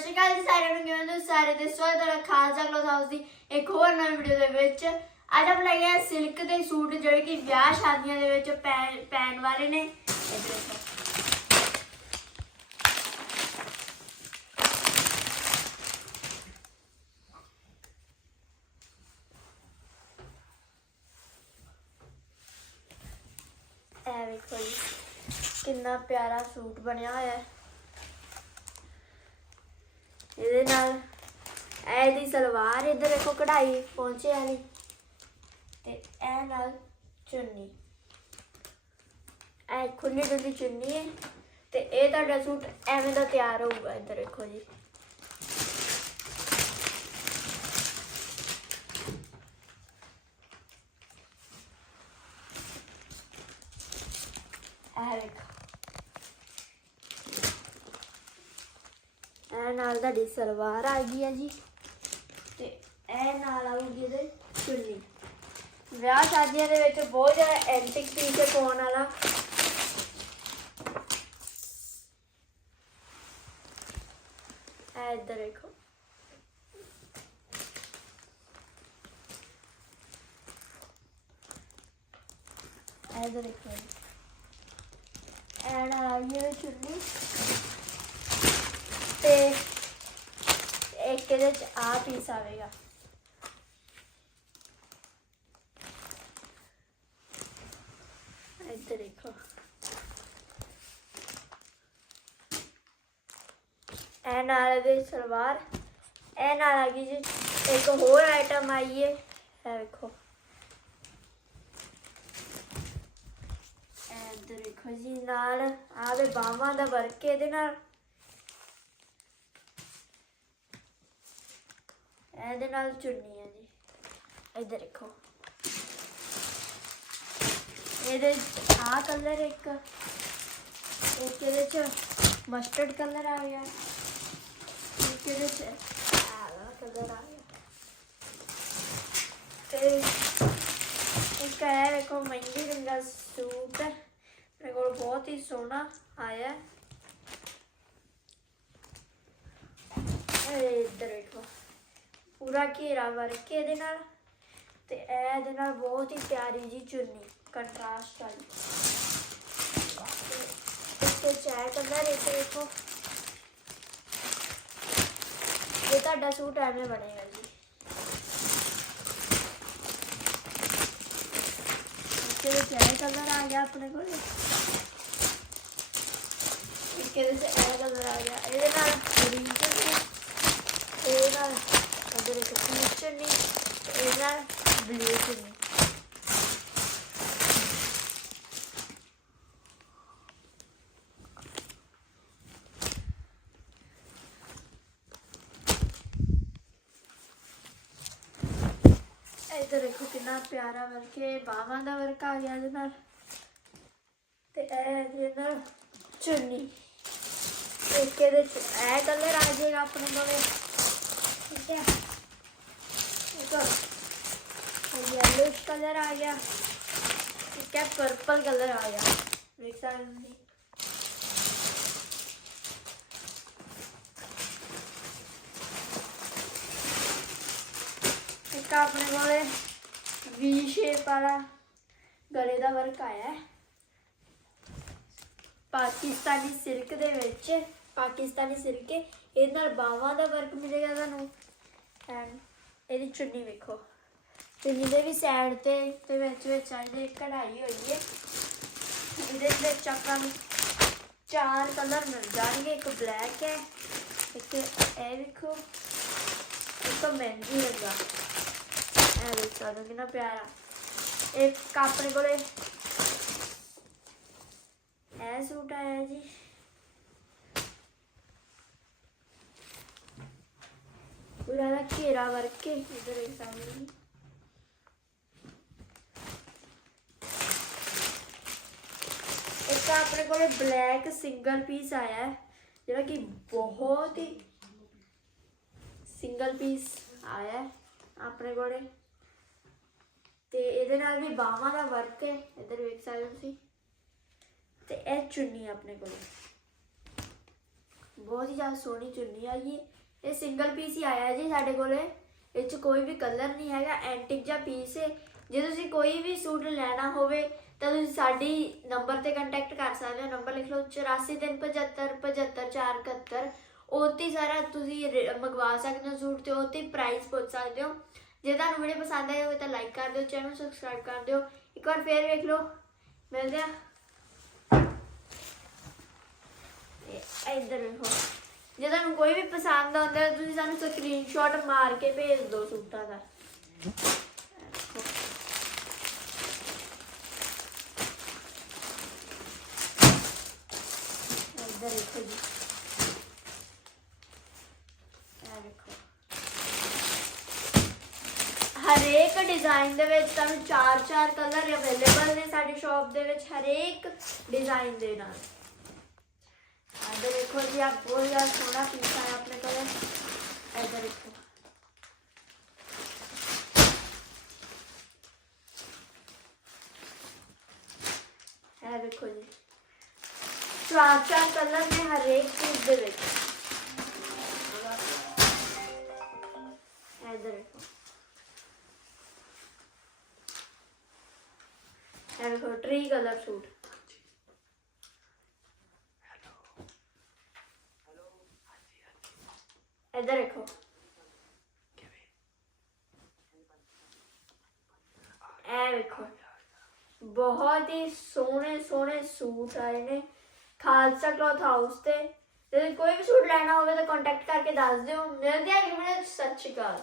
ਸ਼੍ਰੀ ਅਕਾਲ ਜੀ ਸਾਰਿਆਂ ਨੂੰ, ਕਿਵੇਂ ਤੁਸੀਂ ਸਾਰੇ? ਦੇ ਸਵਾਗਤ ਹੈ ਖਾਲਸਾ ਕਲੋਥ ਹਾਊਸ ਦੀ ਇੱਕ ਹੋਰ ਨਵੀਂ ਵੀਡੀਓ ਦੇ ਵਿੱਚ। ਅੱਜ ਆਪਾਂ ਲੈ ਗਏ ਸਿਲਕ ਦੇ ਸੂਟ, ਜਿਹੜੇ ਕਿ ਵਿਆਹ ਸ਼ਾਦੀਆਂ ਦੇ ਵਿੱਚ ਪੈ- ਪੈਣ ਵਾਲੇ ਨੇ। ਇਹ ਵੇਖੋ ਜੀ, ਕਿੰਨਾ ਪਿਆਰਾ ਸੂਟ ਬਣਿਆ ਹੋਇਆ ਹੈ। ਇਹਦੇ ਨਾਲ ਇਹ ਦੀ ਸਲਵਾਰ ਇੱਧਰ ਦੇਖੋ ਕਢਾਈ ਪਹੁੰਚੇ ਵਾਲੀ ਤੇ ਇਹ ਨਾਲ ਚੁੰਨੀ। ਇਹ ਖੁੱਲੀ ਡੁੱਲੀ ਚੁੰਨੀ ਹੈ ਤੇ ਇਹ ਤੁਹਾਡਾ ਸੂਟ ਐਵੇਂ ਦਾ ਤਿਆਰ ਹੋਊਗਾ ਇੱਧਰ ਦੇਖੋ ਜੀ। ਇਹ ਵੇਖੋ। ਇਹ ਨਾਲ ਤੁਹਾਡੀ ਸਲਵਾਰ ਆ ਗਈ ਹੈ ਜੀ। ਤੇ ਇਹ ਨਾਲ ਆਊਗੀ ਇਹਦੇ ਚੁੰਨੀ। ਵਿਆਹ ਸ਼ਾਦੀਆਂ ਦੇ ਵਿੱਚ ਬਹੁਤ ਜ਼ਿਆਦਾ ਐਂਟਿਕ ਪੀਸ ਹੈ ਪਾਉਣ ਵਾਲਾ। ਇਹ ਇੱਧਰ ਦੇਖੋ। ਇਹ ਇੱਧਰ ਦੇਖੋ। ਜੀ। ਨਾਲ ਆ ਗਈ ਇਹਦੇ ਚੁੰਨੀ ਤੇ ਇੱਕ ਇਹਦੇ ਚ ਆ ਪੀਸ ਆਵੇਗਾ। ਇੱਧਰ ਦੇਖੋ। ਇਹ ਨਾਲ ਇਹਦੇ ਸਲਵਾਰ, ਇਹ ਨਾਲ ਆ ਗਈ ਜੀ। ਇੱਕ ਹੋਰ ਆਈਟਮ ਆਈ ਹੈ ਇਹ ਵੇਖੋ। ਇਹ ਦੇਖੋ ਜੀ, ਨਾਲ ਆਵੇ ਬਾਹਾਂ ਦਾ ਵਰਕ ਇਹਦੇ ਨਾਲ। ਇਹਦੇ ਨਾਲ ਚੁੰਨੀ ਹੈ ਜੀ। ਇੱਧਰ ਦੇਖੋ। ਇਹਦੇ ਆ ਕਲਰ ਇੱਕ ਇੱਕ ਇਹਦੇ ਚ ਮਸਟਰਡ ਕਲਰ ਆ ਗਿਆ। ਇੱਕ ਇਹਦੇ ਚ ਆਹ ਕਲਰ ਆ ਗਿਆ। ਤੇ ਇੱਕ ਹੈ ਵੇਖੋ ਮਹਿੰਦੀ ਰੰਗਾ ਸੂਟ ਮੇਰੇ ਕੋਲ ਬਹੁਤ ਹੀ ਸੋਹਣਾ ਆਇਆ ਇਹ ਇੱਧਰ ਵੇਖੋ ਪੂਰਾ ਘੇਰਾ ਵਰਕ ਇਹਦੇ ਨਾਲ ਤੇ ਇਹਦੇ ਨਾਲ ਬਹੁਤ ਹੀ ਪਿਆਰੀ ਜੀ ਚੁੰਨੀ ਕੰਟਰਾਸਟ ਵਾਲੀ। ਤੇ ਚਾਹ ਕਲਰ ਇੱਕ ਦੇਖੋ। ਇਹ ਤੁਹਾਡਾ ਸੂਟ ਐਵੇਂ ਬਣੇਗਾ ਜੀ। ਇੱਥੇ ਚਾਹ ਕਲਰ ਆ ਗਿਆ ਆਪਣੇ ਕੋਲ। ਇੱਕ ਇਹਦੇ ਚ ਇਹ ਕਲਰ ਆ ਗਿਆ ਇਹਦੇ ਨਾਲ ਗ੍ਰੀਨ ਚੁੰਨੀ ਇਹਦੇ ਨਾਲ ਅਦਰ ਇੱਕ ਪੀਚ ਚੁੰਨੀ ਤੇ ਇਹਦੇ ਨਾਲ ਬਲੂ ਚੁੰਨੀ ਇੱਧਰ ਦੇਖੋ ਕਿੰਨਾ ਪਿਆਰਾ ਵਰਕ ਹੈ ਬਾਹਾਂ ਦਾ ਵਰਕ ਆ ਗਿਆ ਇਹਦੇ ਨਾਲ। ਤੇ ਇਹ ਇਹਦੇ ਨਾਲ ਚੁੰਨੀ। ਇੱਕ ਇਹਦੇ ਚ ਇਹ ਕਲਰ ਆ ਜਾਏਗਾ ਆਪਣੇ ਕੋਲੇ। ਠੀਕ ਹੈ। ਇੱਕ ਯੈਲੋ ਕਲਰ ਆ ਗਿਆ। ਠੀਕ ਹੈ ਪਰਪਲ ਕਲਰ ਆ ਗਿਆ। ਵੇਖ ਸਕਦੇ ਹੋ। ਇੱਕ ਆਪਣੇ ਕੋਲੇ ਵੀ ਸ਼ੇਪ ਵਾਲਾ ਗਲੇ ਦਾ ਵਰਕ ਆਇਆ ਹੈ। ਪਾਕਿਸਤਾਨੀ ਸਿਲਕ ਦੇ ਵਿੱਚ, ਪਾਕਿਸਤਾਨੀ ਸਿਲਕ ਹੈ ਇਹਦੇ ਨਾਲ ਬਾਹਾਂ ਦਾ ਵਰਕ ਮਿਲੇਗਾ ਤੁਹਾਨੂੰ। ਐਂਡ ਇਹਦੀ ਚੁੰਨੀ ਵੇਖੋ। ਚੁੰਨੀ ਦੇ ਵੀ ਸਾਈਡ ਤੇ ਤੇ ਵਿੱਚ ਵਿੱਚ ਆਂਦੇ ਕਢਾਈ ਹੋਈ ਹੈ। ਇਹਦੇ ਵਿੱਚ ਆਪਾਂ ਨੂੰ ਚਾਰ ਕਲਰ ਮਿਲ ਜਾਣਗੇ, ਇੱਕ ਬਲੈਕ ਹੈ, ਇੱਕ ਇਹ ਵੇਖੋ। ਇੱਕ ਮਹਿੰਦੀ ਰੰਗਾ ਇਹ ਦੇਖ ਸਕਦੇ ਹੋ ਕਿੰਨਾ ਪਿਆਰਾ ਇੱਕ ਆਪਣੇ ਕੋਲੇ ਇਹ ਸੂਟ ਆਇਆ ਜੀ ਪੂਰਾ ਦਾ ਘੇਰਾ ਵਰਕ ਕੇ ਇਧਰ ਇੱਕ ਸਾਹਮਣੇ ਇੱਕ ਆਪਣੇ ਕੋਲੇ ਬਲੈਕ ਸਿੰਗਲ ਪੀਸ ਆਇਆ ਹੈ ਜਿਹੜਾ ਕਿ ਬਹੁਤ ਹੀ ਸਿੰਗਲ ਪੀਸ ਆਇਆ ਆਪਣੇ ਕੋਲੇ। ਤੇ ਇਹਦੇ ਨਾਲ ਵੀ ਬਾਹਾਂ ਦਾ ਵਰਕ ਹੈ, ਇੱਧਰ ਵੇਖ ਸਕਦੇ ਤੁਸੀਂ। ਤੇ ਇਹ ਚੁੰਨੀ ਆਪਣੇ ਕੋਲ। ਬਹੁਤ ਹੀ ਜ਼ਿਆਦਾ ਸੋਹਣੀ ਚੁੰਨੀ ਆ ਜੀ। ਇਹ ਸਿੰਗਲ ਪੀਸ ਹੀ ਆਇਆ ਜੀ ਸਾਡੇ ਕੋਲੇ। ਇਹ ਚ ਕੋਈ ਵੀ ਕਲਰ ਨਹੀਂ ਹੈਗਾ ਐਂਟਿਕ ਜਾਂ ਪੀਸ ਹੈ। ਜੇ ਤੁਸੀਂ ਕੋਈ ਵੀ ਸੂਟ ਲੈਣਾ ਹੋਵੇ, ਤਾਂ ਤੁਸੀਂ ਸਾਡੀ ਨੰਬਰ ਤੇ ਕੰਟੈਕਟ ਕਰ ਸਕਦੇ ਹੋ। ਨੰਬਰ ਲਿਖ ਲਓ 8437575471 ਉੱਤੇ ਹੀ ਸਾਰਾ ਤੁਸੀਂ ਰੇ- ਮੰਗਵਾ ਸਕਦੇ ਹੋ ਸੂਟ ਤੇ ਉੱਤੇ ਪ੍ਰਾਈਸ ਪੁੱਛ ਸਕਦੇ ਹੋ। ਜੇ ਤੁਹਾਨੂੰ ਵੀਡੀਓ ਪਸੰਦ ਆਈ ਹੋਵੇ ਤਾਂ ਲਾਈਕ ਕਰ ਦਿਓ ਚੈਨਲ ਸਬਸਕ੍ਰਾਈਬ ਕਰ ਦਿਓ। ਇੱਕ ਵਾਰ ਫੇਰ ਵੇਖ ਲਓ। ਮਿਲਦੇ ਆ। ਇਹ ਇੱਧਰ ਵੇਖੋ। ਜੇ ਤੁਹਾਨੂੰ ਕੋਈ ਵੀ ਪਸੰਦ ਆਉਂਦਾ ਹੈ, ਤੁਸੀਂ ਸਾਨੂੰ ਸਕਰੀਨਸ਼ਾਟ ਮਾਰ ਕੇ ਭੇਜ ਦਿਓ ਸੂਟਾਂ ਦਾ। ਇੱਧਰ ਦੇਖੋ ਜੀ ਇਹ ਦੇਖੋ। ਹਰੇਕ ਡਿਜ਼ਾਈਨ ਦੇ ਵਿੱਚ ਤੁਹਾਨੂੰ ਚਾਰ ਚਾਰ ਕਲਰ ਅਵੇਲੇਬਲ ਨੇ ਸਾਡੀ ਸ਼ਾਪ ਦੇ ਵਿੱਚ, ਹਰੇਕ ਡਿਜ਼ਾਈਨ ਦੇ ਨਾਲ। ਇੱਧਰ ਦੇਖੋ ਜੀ ਆ ਬਹੁਤ ਜ਼ਿਆਦਾ ਸੋਹਣਾ ਪੀਸ ਹੈ ਆਪਣੇ ਕੋਲ। ਇੱਧਰ ਦੇਖੋ। ਇਹ ਦੇਖੋ ਜੀ। ਚਾਰ ਚਾਰ ਕਲਰ ਨੇ ਹਰੇਕ ਪੀਸ ਦੇ ਵਿੱਚ। ਕਲਰ ਸੂਟ ਇੱਧਰ ਦੇਖੋ ਇਹ ਦੇਖੋ ਬਹੁਤ ਹੀ ਸੋਹਣੇ ਸੋਹਣੇ ਸੂਟ ਆਏ ਨੇ। ਖਾਲਸਾ ਕਲੌਥ ਹਾਊਸ ਤੇ। ਜੇ ਕੋਈ ਵੀ ਸੂਟ ਲੈਣਾ ਹੋਵੇ ਤਾਂ ਕੰਟੈਕਟ ਕਰਕੇ ਦੱਸ ਦਿਓ। ਮਿਲਦੇ ਹਾਂ ਅਗਲੀ ਵੀਡੀਓ 'ਚ। ਸਤਿ ਸ਼੍ਰੀ ਅਕਾਲ।